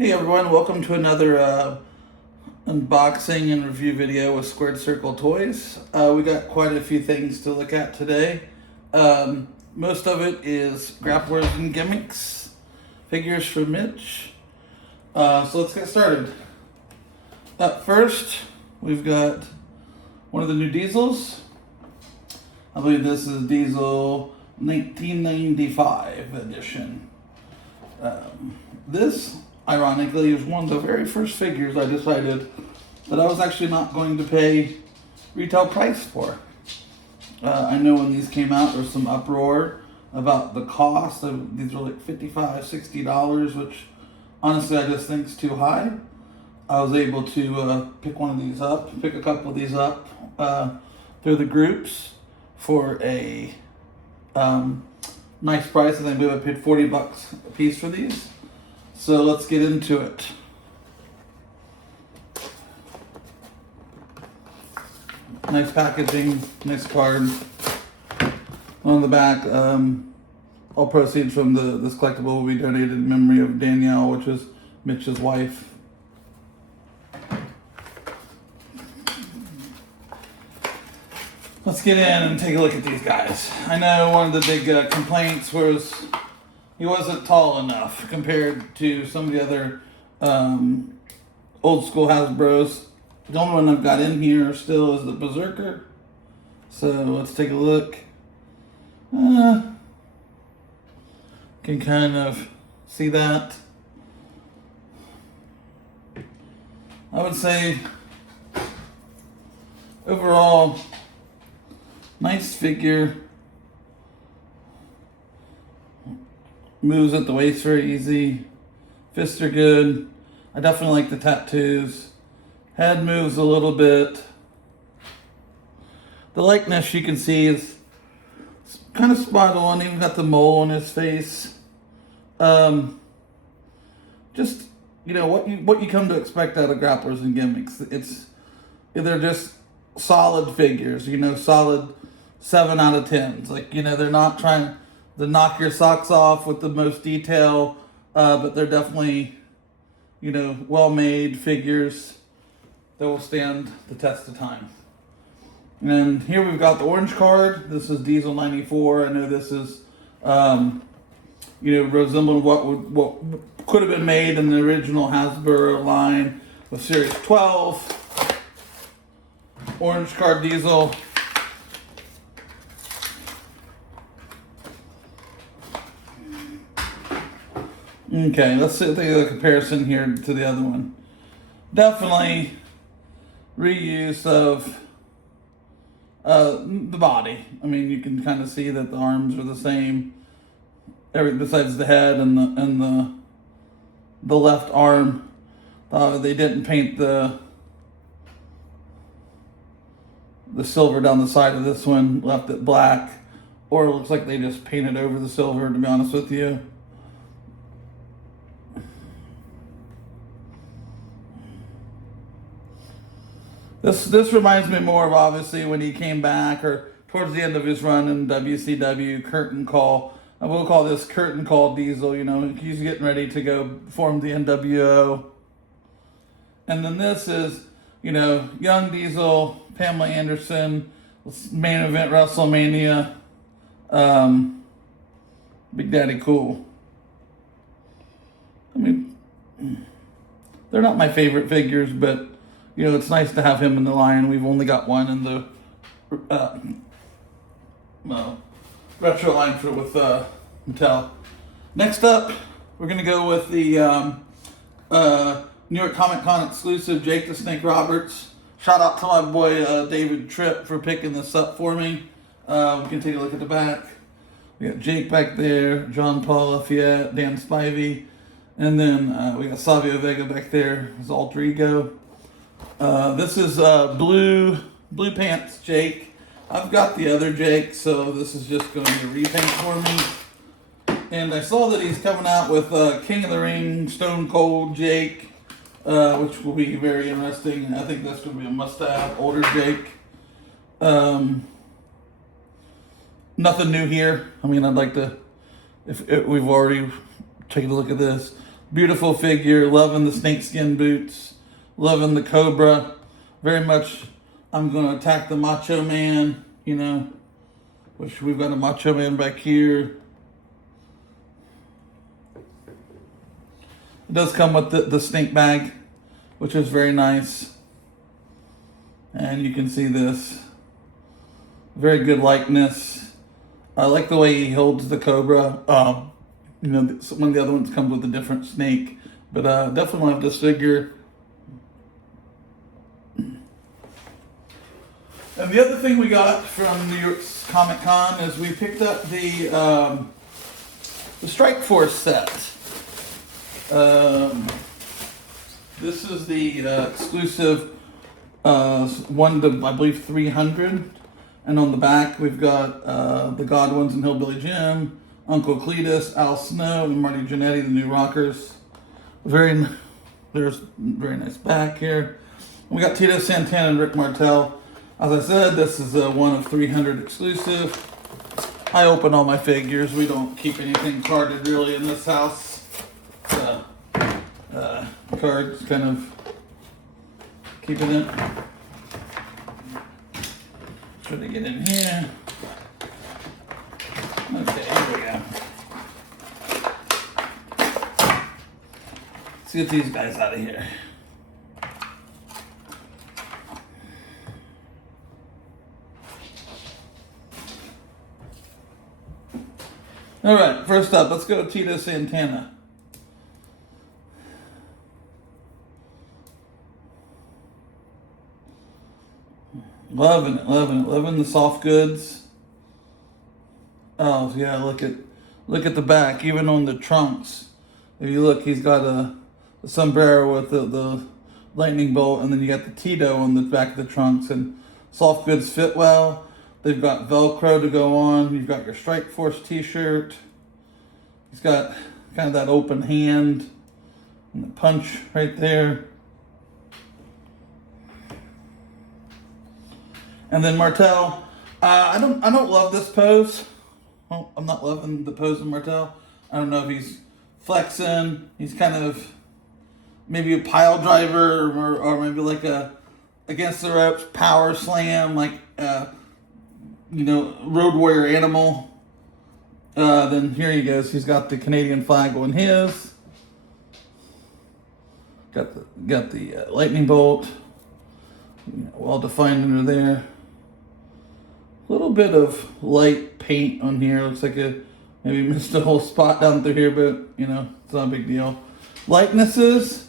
Hey everyone, welcome to another unboxing and review video with SquaredCircleToys. We got quite a few things to look at today. Most of it is Grapplers and Gimmicks, figures for Mitch. So let's get started. Up first, we've got one of the new Diesels. I believe this is Diesel 1995 edition. This, ironically, is one of the very first figures I decided that I was actually not going to pay retail price for. I know when these came out, there was some uproar about the cost. These were like $55, $60, which honestly I just think is too high. I was able to pick a couple of these up through the groups for a nice price. I think I paid $40 a piece for these. So let's get into it. Nice packaging, nice card. On the back, all proceeds from this collectible will be donated in memory of Danielle, which is Mitch's wife. Let's get in and take a look at these guys. I know one of the big complaints was he wasn't tall enough compared to some of the other old school Hasbros. The only one I've got in here still is the Berserker. So let's take a look. Can kind of see that. I would say overall, nice figure. Moves at the waist very easy. Fists are good. I definitely like the tattoos. Head moves a little bit. The likeness you can see is kind of spot on. Even got the mole on his face. Just, you know, what you come to expect out of Grapplers and Gimmicks. They're just solid figures, you know, solid 7 out of 10s. Like, you know, they're not trying to knock your socks off with the most detail, but they're definitely, you know, well-made figures that will stand the test of time. And here we've got the orange card. This is Diesel 94. I know this is, you know, resembling what could have been made in the original Hasbro line with Series 12. Orange card Diesel. Okay, let's take a comparison here to the other one. Definitely reuse of the body. I mean, you can kind of see that the arms are the same, besides the head and the left arm. They didn't paint the silver down the side of this one, left it black, or it looks like they just painted over the silver, to be honest with you. This reminds me more of, obviously, when he came back, or towards the end of his run in WCW, Curtain Call. I will call this Curtain Call Diesel, you know, he's getting ready to go form the NWO. And then this is, you know, young Diesel, Pamela Anderson, main event WrestleMania, Big Daddy Cool. I mean, they're not my favorite figures, but you know, it's nice to have him in the line. We've only got one in the retro line with Mattel. Next up, we're going to go with the New York Comic Con exclusive Jake the Snake Roberts. Shout out to my boy David Tripp for picking this up for me. We can take a look at the back. We got Jake back there, John Paul Lafayette, Dan Spivey, and then we got Savio Vega back there, his alter ego. This is blue pants Jake. I've got the other Jake, so this is just going to repaint for me. And I saw that he's coming out with King of the Ring Stone Cold Jake, which will be very interesting. I think that's going to be a must-have, older Jake. Nothing new here. I mean, I'd like to, if we've already taken a look at this. Beautiful figure. Loving the snakeskin boots. Loving the Cobra. Very much, I'm going to attack the Macho Man, you know, which we've got a Macho Man back here. It does come with the snake bag, which is very nice. And you can see this. Very good likeness. I like the way he holds the Cobra. You know, one of the other ones comes with a different snake. But definitely love this figure. And the other thing we got from New York's Comic Con is we picked up the Strike Force set. This is the exclusive 1 to, I believe, 300. And on the back, we've got the Godwins and Hillbilly Jim, Uncle Cletus, Al Snow, and Marty Jannetty, the New Rockers. There's very nice back here. We got Tito Santana and Rick Martel. As I said, this is a 1 of 300 exclusive. I open all my figures. We don't keep anything carded really in this house. Cards kind of keep it in. Try to get in here. Okay, here we go. Let's get these guys out of here. All right, first up, let's go to Tito Santana. Loving it, loving it, loving the soft goods. Oh yeah, look at the back, even on the trunks. If you look, he's got a sombrero with the lightning bolt, and then you got the Tito on the back of the trunks, and soft goods fit well. They've got Velcro to go on. You've got your Strike Force t-shirt. He's got kind of that open hand and the punch right there. And then Martel, I don't love this pose. Well, I'm not loving the pose of Martel. I don't know if he's flexing. He's kind of maybe a pile driver or maybe like a against the ropes power slam, like you know, Road Warrior Animal. Then here he goes. He's got the Canadian flag on his. Got the lightning bolt. Well defined under there. A little bit of light paint on here. Looks like maybe missed a whole spot down through here, but you know, it's not a big deal. Likenesses,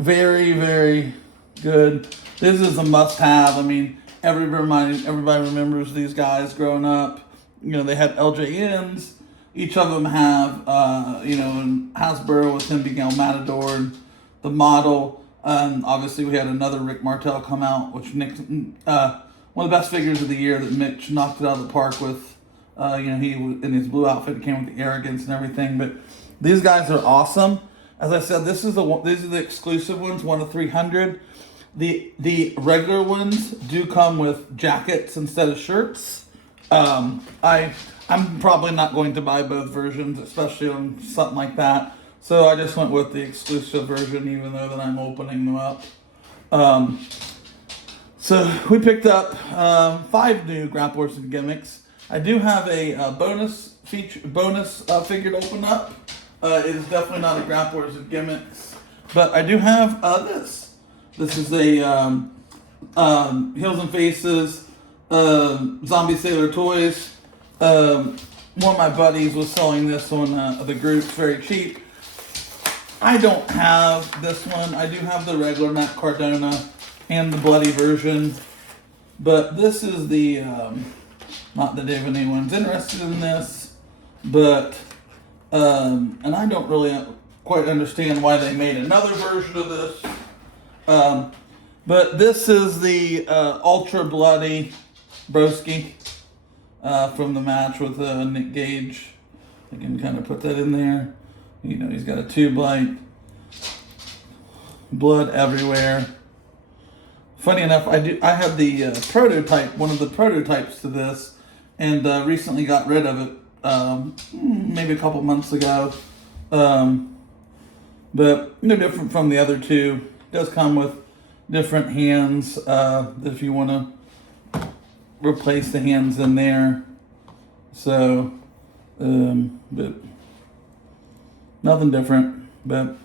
very, very good. This is a must-have. I mean, everybody remembers these guys growing up. You know, they had LJNs. Each of them have, you know, and Hasbro with him being El Matador, and the model. Obviously, we had another Rick Martel come out, which Nick, one of the best figures of the year that Mitch knocked it out of the park with. You know, he in his blue outfit came with the arrogance and everything. But these guys are awesome. As I said, these are the exclusive ones, 1 of 300. The regular ones do come with jackets instead of shirts. I'm probably not going to buy both versions, especially on something like that. So I just went with the exclusive version, even though that I'm opening them up. So we picked up 5 new Grapplers and Gimmicks. I do have a bonus figure to open up. It is definitely not a Grapplers and Gimmicks, but I do have this. This is a Heels and Faces Zombie Sailor Toys. One of my buddies was selling this on the group very cheap. I don't have this one. I do have the regular Matt Cardona and the bloody version, but this is the not that if anyone's interested in this, but and I don't really quite understand why they made another version of this. But this is the ultra bloody Broski from the match with Nick Gage. I can kind of put that in there. You know, he's got a tube light, blood everywhere. Funny enough, I had the prototype, one of the prototypes to this, and recently got rid of it, maybe a couple months ago. but no different from the other two. It does come with different hands if you want to replace the hands in there. So, but nothing different. But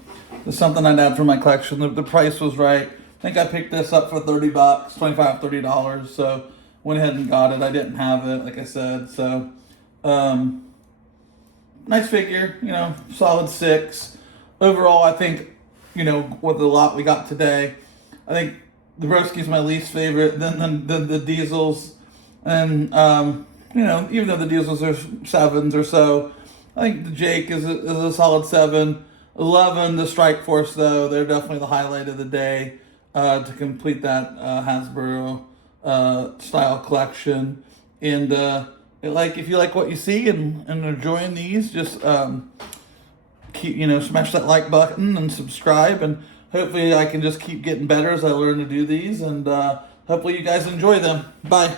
it's something I'd add for my collection. The price was right. I think I picked this up for $30, $25, $30. So went ahead and got it. I didn't have it, like I said. So, nice figure. You know, solid 6. Overall, I think, you know, with the lot we got today, I think the Broski's my least favorite. Then the Diesels, and you know, even though the Diesels are 7s or so, I think the Jake is a solid 7. 11, the Strike Force, though, they're definitely the highlight of the day to complete that Hasbro style collection. And if you like what you see and enjoying these, just keep, you know, smash that like button and subscribe, and hopefully I can just keep getting better as I learn to do these, and hopefully you guys enjoy them. Bye.